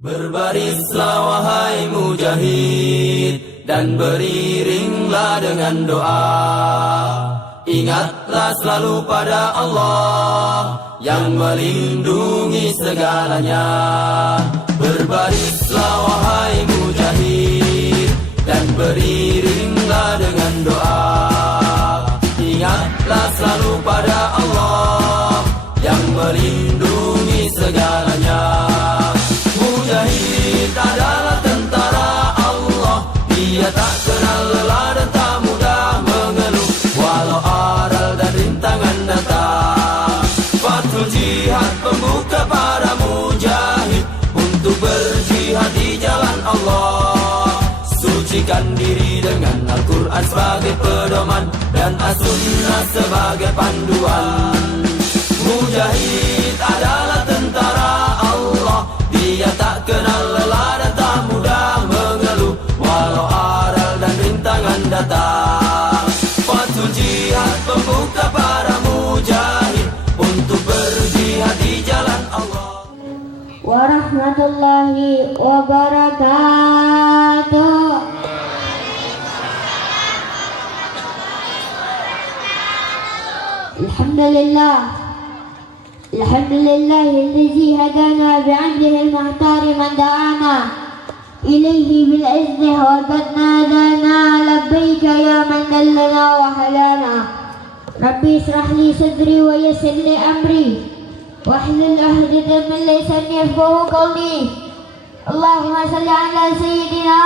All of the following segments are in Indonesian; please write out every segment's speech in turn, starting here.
Berbarislah wahai mujahid dan beriringlah dengan doa. Ingatlah selalu pada Allah yang melindungi segalanya. Berbarislah wahai mujahid dan beriringlah dengan doa. Ingatlah selalu pada Allah yang melindungi segalanya. Mujahid adalah tentara Allah, dia tak kenal lelah dan tak mudah mengeluh, walau aral dan rintangan datang. Fathul jihad pembuka para mujahid untuk berjihad di jalan Allah. Sucikan diri dengan Al-Quran sebagai pedoman dan As-Sunnah sebagai panduan. Mujahid adalah tentara Allah, dia tak kenal lelah dan tak mudah mengeluh, walau aral dan rintangan datang. Fathul jihad pembuka para mujahid untuk berjihad di jalan Allah. Warahmatullahi wabarakatuh. Alhamdulillah. Alhamdulillahilladzi hadana bi'abdihi al-muhtar man da'ana ilayhi bil izni wa badna dana labbaika ya man dallana wa halana. Rabbi israh li sadri wa yassir li amri wahlul 'uqdatan min lisani yafqahu qawli. Allahumma shalli ala sayyidina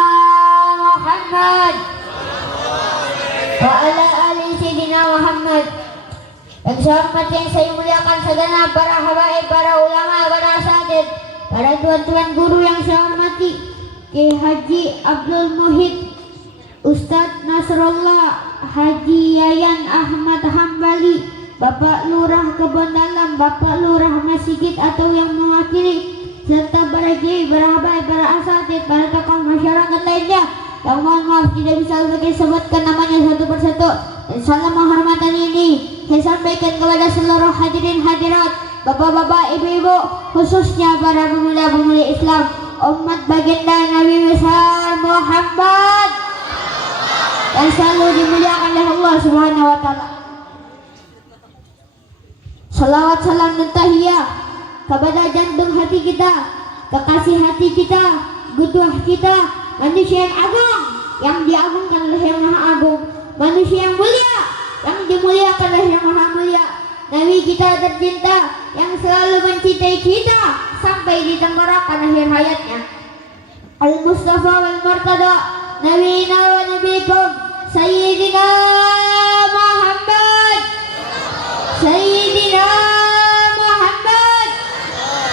Muhammad wa ala ali sayyidina Muhammad. Yang selamat yang saya muliakan segenap para habaib, para ulama, para asatidz, para tuan-tuan guru yang saya hormati, Ki Haji Abdul Muhid, Ustadz Nasrullah Haji Yayan Ahmad Hambali, Bapak Lurah Kebon Dalam, Bapak Lurah Masigit atau yang mewakili, serta para kiai, para habaib, para asatidz, para tokoh masyarakat lainnya yang mohon maaf tidak bisa untuk disebutkan namanya satu persatu. Dan salam penghormatan ini saya sampaikan kepada seluruh hadirin hadirat, bapak-bapak, ibu-ibu, khususnya para pemuda-pemudi Islam, umat baginda Nabi besar Muhammad yang selalu dimuliakan oleh Allah Subhanahu wa taala. Salawat, salam dan tahiyah kepada jantung hati kita, kekasih hati kita, butuh kita, manusia yang agung, yang diagungkan oleh yang maha agung, manusia yang mulia, yang dimuliakan oleh yang maha mulia, Nabi kita tercinta yang selalu mencintai kita sampai di tenggorokan akhir hayatnya. Al-Mustafa wal Murtada Nabiyina wa Nabikum Sayyidina Muhammad, Sayyidina Muhammad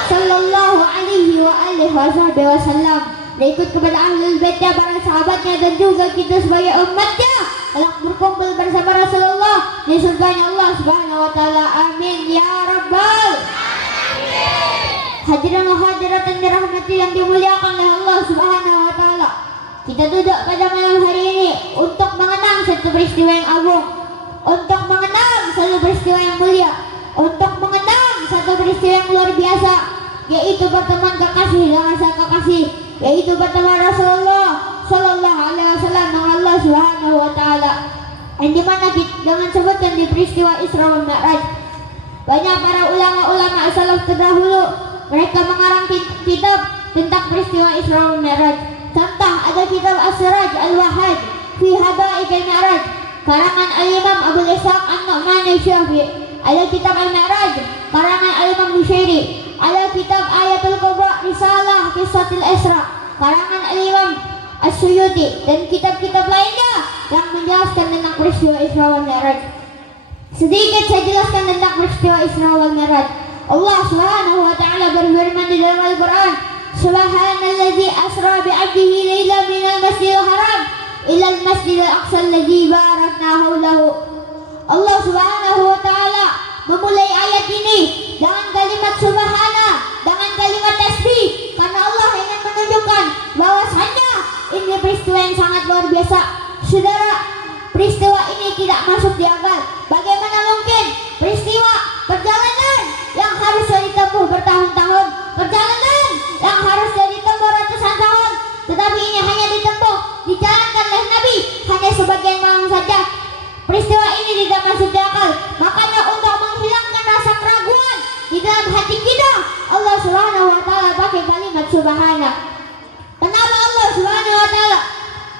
sallallahu alaihi wa alihi wasallam. Ikut kepada ahlul baitnya, para sahabatnya, dan juga kita sebagai umatnya kelak berkumpul bersama Rasulullah di surganya Allah Subhanahu wa taala. Amin ya rabbal alamin. Hadirin wa hadirat yang dirahmati yang dimuliakan oleh Allah Subhanahu wa taala. Kita duduk pada malam hari ini untuk mengenang satu peristiwa yang agung, untuk mengenang satu peristiwa yang mulia, untuk mengenang satu peristiwa yang luar biasa, yaitu pertemuan kekasih dengan sang kekasih, yaitu pertemuan Rasulullah Sallallahu Alaihi Wasallam dengan Allah Subhanahu Wa Taala, yang dimana dengan sebutkan di peristiwa Isra wal Mi'raj. Banyak para ulama-ulama salaf terdahulu mereka mengarang kitab tentang peristiwa Isra wal Mi'raj. Contoh ada kitab As-Siraj Al-Wahid fi Hada'iq Al-Mi'raj karangan Al-Imam Abu Ishaq An-Nu'man Al-Syafi'i. Ada kitab Al-Mi'raj karangan Al-Imam Bushairi. Ada kitab Ayatul Kubra Risalah Qissatul Isra karangan Al-Imam As-Suyuti, dan kitab-kitab lainnya yang menjelaskan tentang peristiwa Isra wal Mi'raj. Sedikit saya jelaskan tentang peristiwa Isra wal Mi'raj. Allah Subhanahu wa taala berfirman di dalam Al-Qur'an, Subhanallazi asra bi'abdihi lailan minal masjidil haram ila al-masjidil aqsa allazi barakna haulahu. Allah Subhanahu wa taala memulai ayat ini dengan kalimat subhana, dengan kalimat tasbih, karena Allah ingin menunjukkan bahwasanya ini peristiwa yang sangat luar biasa. Saudara, peristiwa ini tidak masuk di akal. Bagaimana mungkin peristiwa perjalanan yang harusnya ditempuh bertahun-tahun, perjalanan yang harusnya ditempuh sebagian malam saja. Peristiwa ini tidak masuk di akal. Makanya untuk menghilangkan rasa keraguan di dalam hati kita, Allah Subhanahu wa taala pakai kalimat subhana. Kenapa Allah Subhanahu wa taala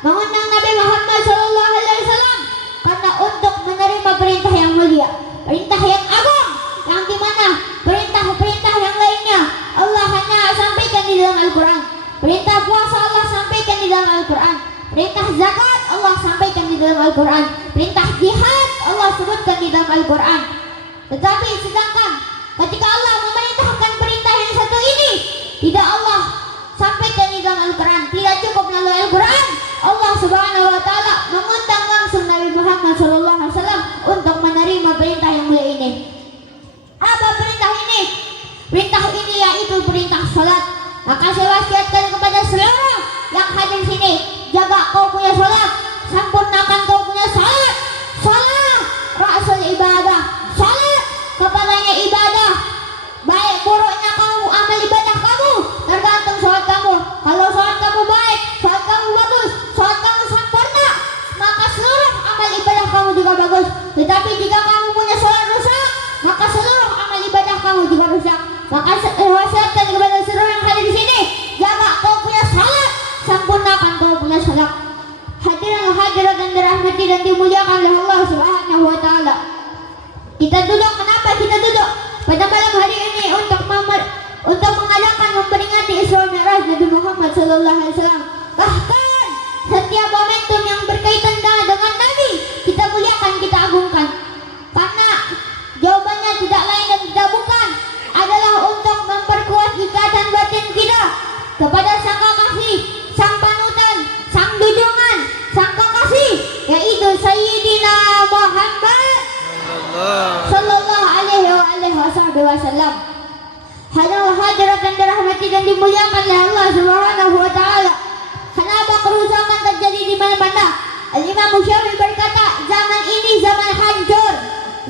mengundang Nabi Muhammad sallallahu alaihi wasallam? Karena untuk menerima perintah yang mulia, perintah yang agung, yang dimana perintah-perintah yang lainnya Allah hanya sampaikan di dalam Al-Quran. Perintah puasa Allah sampaikan di dalam Al-Quran. Perintah zakat Allah sampaikan di dalam Al-Quran. Perintah jihad Allah sebutkan di dalam Al-Quran. Tetapi sedangkan ketika Allah memerintahkan perintah yang satu ini, tidak Allah sampaikan di dalam Al-Quran, tidak cukup melalui Al-Quran. Allah Subhanahu wa taala mengundang langsung Nabi Muhammad sallallahu alaihi wasallam untuk menerima perintah yang mulia ini. Apa perintah ini? Perintah ini yaitu perintah salat. Maka saya wasiatkan kepada seluruh yang hadir sini, jaga kau punya salat, sempurnakan kau punya salat. Salat rasul ibadah. Salat kepalanya ibadah. Baik buruknya kamu amal ibadah kamu tergantung salat kamu. Kalau salat kamu baik, salat kamu bagus, salat kamu sempurna, maka seluruh amal ibadah kamu juga bagus. Tetapi jika kamu punya salat rusak, maka seluruh amal ibadah kamu juga rusak. Maka wasiatkan kepada seluruh yang hadir di sini, jaga kau punya salat, sempurnakan kau punya salat. Hadirin hadirat dan dirahmati dan dimuliakan oleh Allah Subhanahu wa taala. Kita duduk, kenapa kita duduk pada malam hari ini? Untuk mengadakan memperingati Isra Mi'raj Nabi Muhammad sallallahu alaihi wasallam. Bahkan setiap momentum yang berkaitan dengan Nabi kita muliakan, kita agungkan. Karena jawabannya tidak lain dan tidak bukan adalah untuk memperkuat ikatan batin kita kepada sang kekasih, sang panutan, sang junjungan, sang kekasih, yaitu Sayyidina Muhammad sallallahu alaihi wasallam. Hadirin hadirat dan dirahmati dan dimuliakan oleh Allah Subhanahu wa taala. Kenapa kerusakan terjadi di mana-mana? Al-Imam Syafi'i berkata, zaman ini zaman hancur.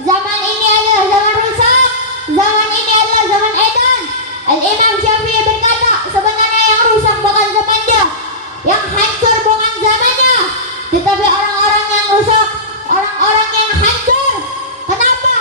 Zaman ini adalah zaman rusak. Zaman ini adalah zaman edan. Al-Imam Syafi'i berkata, sebenarnya yang rusak bukan zamannya, yang hancur bukan zamannya, tetapi orang-orang yang rusak, orang-orang yang hancur. Kenapa?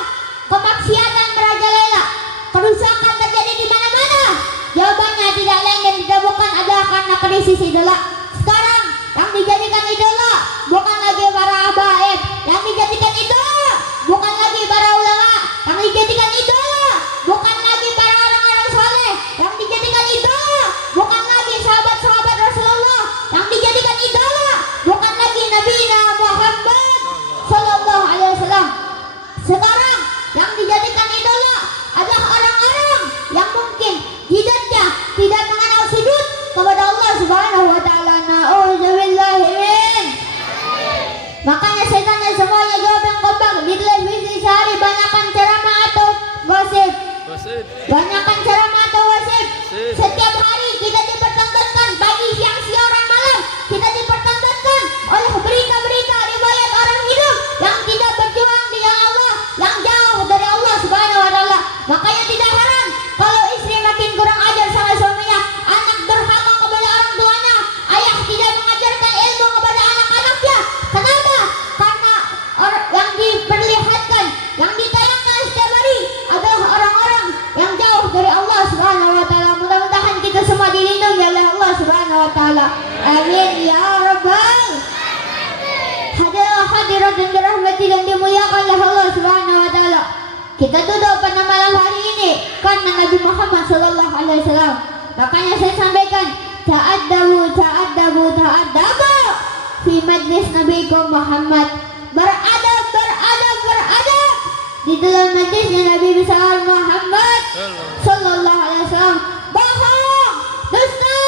Kemaksiatan merajalela, kerusakan terjadi di mana-mana. Jawabannya tidak lain dan tidak bukan adalah karena krisis idola. Sekarang yang dijadikan idola bukan lagi para habaib, yang dijadikan idola bukan lagi para ulama, yang dijadikan idola bukan lagi para orang-orang soleh, yang dijadikan idola bukan lagi sahabat-sahabat Rasulullah, yang dijadikan idola bukan lagi Nabi Muhammad sallallahu alaihi wasallam. Sekarang yang dijadikan idola adalah orang-orang yang mungkin jidatnya tidak mengenal sujud kepada Allah Subhanahu wa taala. Na'udzubillahi min. Makanya saya tanya semuanya jawab yang kompak. Di televisi sehari banyakkan ceramah atau gosip? Banyakkan ceramah atau gosip? Setiap hari kita dipertontonkan, pagi, siang, siang, malam kita dipertontonkan oleh berita-berita riwayat orang hidup yang tidak berjuang di jalan Allah, yang jauh dari Allah Subhanahu wa taala. Makanya tidak heran kalau istri makin kurang ajar sama suaminya, anak durhaka kepada orang tuanya, ayah tidak mengajarkan ilmu kepada anak-anaknya. Kenapa? Karena yang diperlihatkan, yang ditayangkan setiap hari adalah orang-orang yang jauh dari Allah Subhanahu wa taala. Mudah-mudahan kita semua dilindungi oleh Allah Subhanahu wa taala. Amin ya rabbal. Hadirat dan dirahmati dan dimuliakan oleh Allah Subhanahu wa taala. Kita duduk pada malam hari ini karena Nabi Muhammad sallallahu alaihi wasallam. Makanya saya sampaikan, ta'addabu fi majlis Nabi Muhammad. Beradab di dalam majlisnya Nabi besar Muhammad sallallahu alaihi wasallam. Bohong, dusta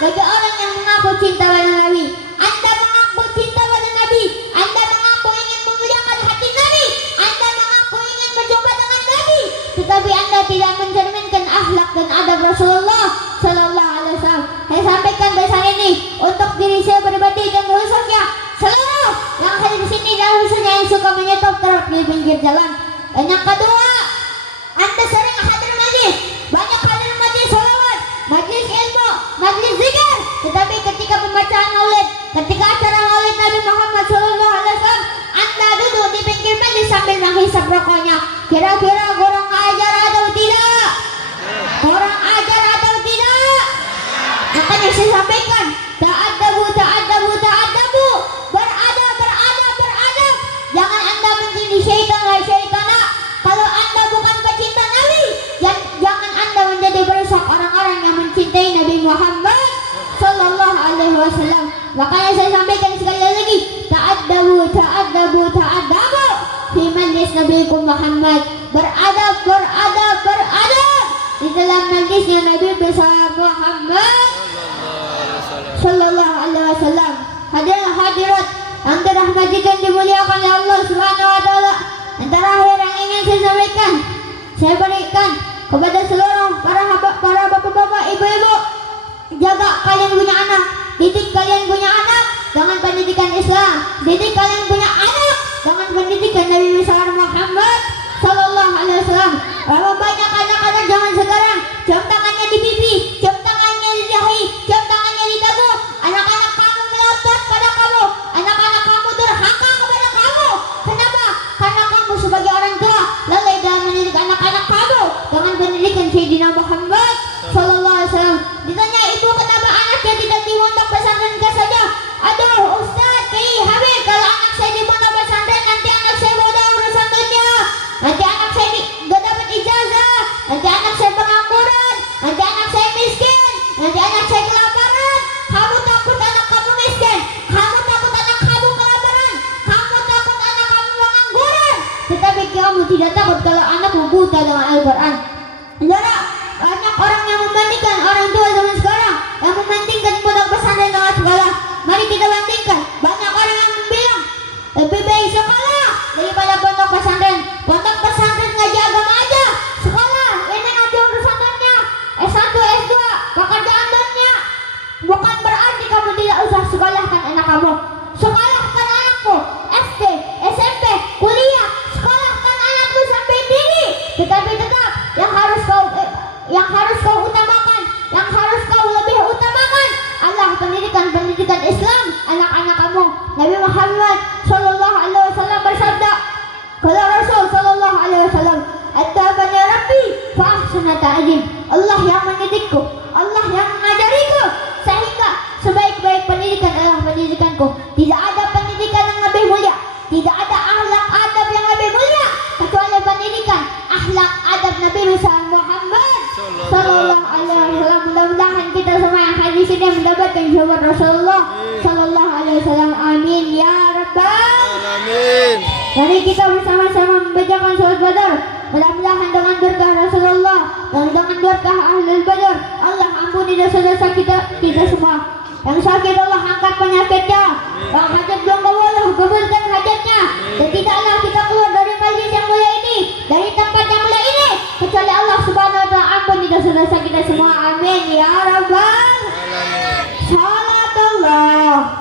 bagi orang yang mengaku cinta pada Nabi. Anda mengaku cinta pada Nabi, Anda mengaku ingin memuliakan hati Nabi, Anda mengaku ingin berjumpa dengan Nabi, tetapi Anda tidak mencerminkan akhlak dan adab Rasulullah sallallahu alaihi wasallam. Saya sampaikan besar ini untuk diri saya pribadi dan khususnya seluruh yang hadir di sini dan khususnya yang suka menyetop truk di pinggir jalan. Dan yang kedua, Anda sering hadir majlis, banyak hadir majlis sholawat, majlis ilmu, majlis zikir, tetapi ketika pembacaan maulid, ketika acara maulid Nabi Muhammad sallallahu alaihi hisab rokoknya. Kira-kira kurang ajar atau tidak? Kurang ajar atau tidak? Makanya saya sampaikan, ta'addabu, ta'addabu, ta'addabu. Beradab, beradab, beradab. Jangan Anda menjadi syaitan, la syaitana. Kalau Anda bukan pecinta Nabi, jangan Anda menjadi berusak orang-orang yang mencintai Nabi Muhammad sallallahu alaihi wasallam. Makanya saya sampaikan sekali lagi, ta'addabu, ta'addabu, ta'addabu fi majlis Nabiikum Muhammad. Beradab, beradab, beradab di dalam majlisnya Nabi besar Muhammad sallallahu alaihi wasallam. Hadirin hadirat yang dirahmati dan dimuliakan oleh Allah Subhanahu wa taala. Yang terakhir yang ingin saya sampaikan, saya berikan kepada seluruh para bapak-bapak, ibu-ibu, jaga kalian punya anak, didik kalian punya anak dengan pendidikan Islam, didik kalian punya anak dengan pendidikan Nabi besar Muhammad sallallahu alaihi wasallam. Berapa banyak anak-anak zaman sekarang cium tangannya di pipi, cium tangannya di dahi, cium tangannya di dagu. Anak-anak kamu melotot pada kamu, anak-anak kamu durhaka kepada kamu. Kenapa? Karena kamu sebagai orang tua lalai dalam mendidik anak-anak kamu dengan pendidikan Sayyidina Muhammad sallallahu alaihi wasallam. Ditanya ibu, kenapa anaknya tidak di pondok pesantren saja? Aduh Ustaz, Kiai Habib, kalau anak saya di pondok pesantren nanti anak saya bodoh urusan dunia, nanti anak saya gak dapat ijazah, nanti anak saya pengangguran, nanti anak saya miskin, nanti anak saya kelaparan. Kamu takut anak kamu miskin, kamu takut anak kamu kelaparan, kamu takut anak kamu pengangguran, tetapi kamu tidak takut kalau anakmu buta dengan Al-Quran. Saudara, banyak orang yang membandingkan orang tua zaman sekarang, yang membandingkan pondok pesantren dengan sekolah. Mari kita bandingkan. Banyak orang yang bilang lebih baik sekolah daripada pondok pesantren. Pondok pesantren ngaji agama aja, sekolah ini ngaji urusan dunia, S1, S2, pekerjaan dunia. Bukan berarti kamu tidak usah sekolahkan anak kamu. Sekolahkan anakmu SD, SMP, kuliah. Sekolahkan anakmu sampai tinggi. Tetapi tetap yang harus kau utamakan, yang harus kau lebih utamakan adalah pendidikan Islam anak-anak kamu. Nabi Muhammad sallallahu alaihi wasallam bersabda, kalau Rasul sallallahu alaihi wasallam, "Adabani Rabbi fa ahsana ta'lim." Allah yang mendidikku, Allah yang mengajariku, sehingga sebaik-baik pendidikan adalah pendidikanku. Tidak ada pendidikan yang lebih mulia, tidak ada akhlak adab yang lebih mulia kecuali pendidikan akhlak adab Nabi besar Muhammad sallallahu alaihi wasallam. Mudah-mudahan kita semua yang hadir sini mendapatkan syafaat Rasulullah sallallahu alaihi wasallam. Amin ya rabbal alamin. Mari kita bersama-sama membacakan salat Badar. Mudah-mudahan dengan berkah Rasulullah dan dengan berkah Ahlul Badar, Allah ampuni dosa-dosa kita semua. Yang sakit Allah angkat penyakitnya, yang hajat belum Allah kabulkan hajatnya, dan tidaklah kita keluar dari majlis yang mulia ini, dari tempat yang mulia ini, kecuali Allah Subhanahu wa taala ampuni dosa-dosa kita semua. Amin ya rabbal alamin. Salatullah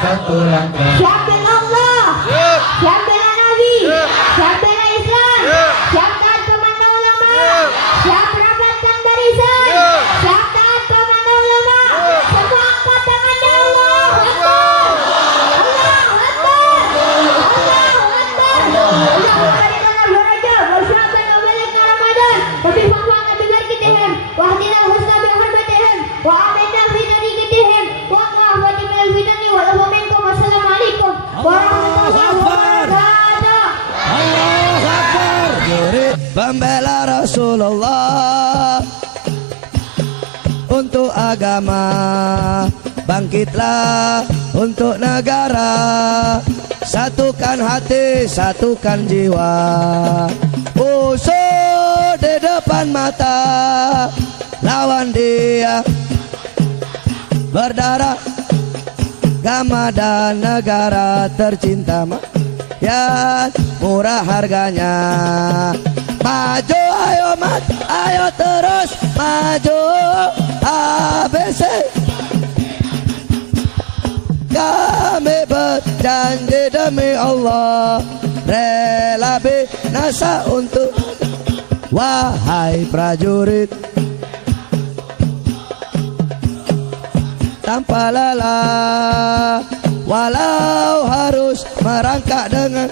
satu langkah. Siap bela Allah, siap bela Nabi, siap bela Islam, siap taat komando ulama, siap rapatkan barisan, siap taat komando ulama. Semua angkat tangannya. Allahu Akbar, Allahu Akbar, Allahu Akbar. Allahu berikanlah daraja, bersyabat membaliknya Ramadan. Tapi fahwana bibarakatihim, wahdina husna bihurmatihim, wa aminna fi tariqatihim, wa qawwati minal fitani wa lahu minkum. Wassalamualaikum warahmatullahi wabarakatuh. Allahu Akbar. Prajurit pembela Rasulullah untuk agama, bangkitlah untuk negara, satukan hati, satukan jiwa, musuh di depan mata, lawan dia berdarah, agama dan negara tercinta, ya murah harganya. Maju ayo ayo terus maju, ABC. Kami berjanji demi Allah, rela binasa untuk wahai prajurit. Tanpa lelah, walau harus merangkak dengan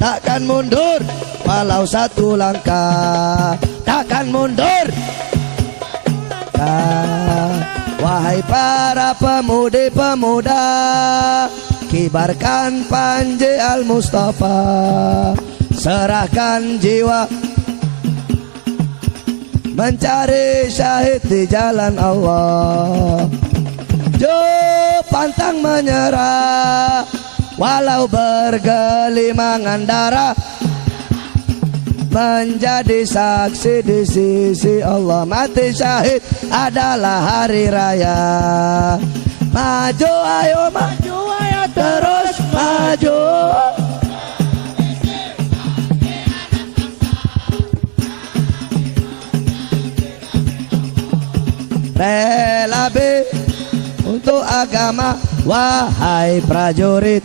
takkan mundur, walau satu langkah takkan mundur. Wahai para pemudi-pemuda, kibarkan panji Al-Mustafa, serahkan jiwa mencari syahid di jalan Allah. Pantang menyerah, walau bergelimangan darah, menjadi saksi di sisi Allah. Mati syahid adalah hari raya. Maju ayo terus maju. Rela untuk agama, wahai prajurit.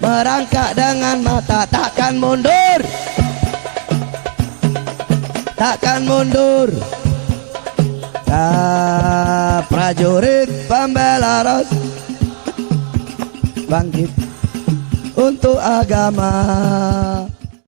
Merangkak dengan mata, takkan mundur, takkan mundur. Prajurit pembela bangkit untuk agama.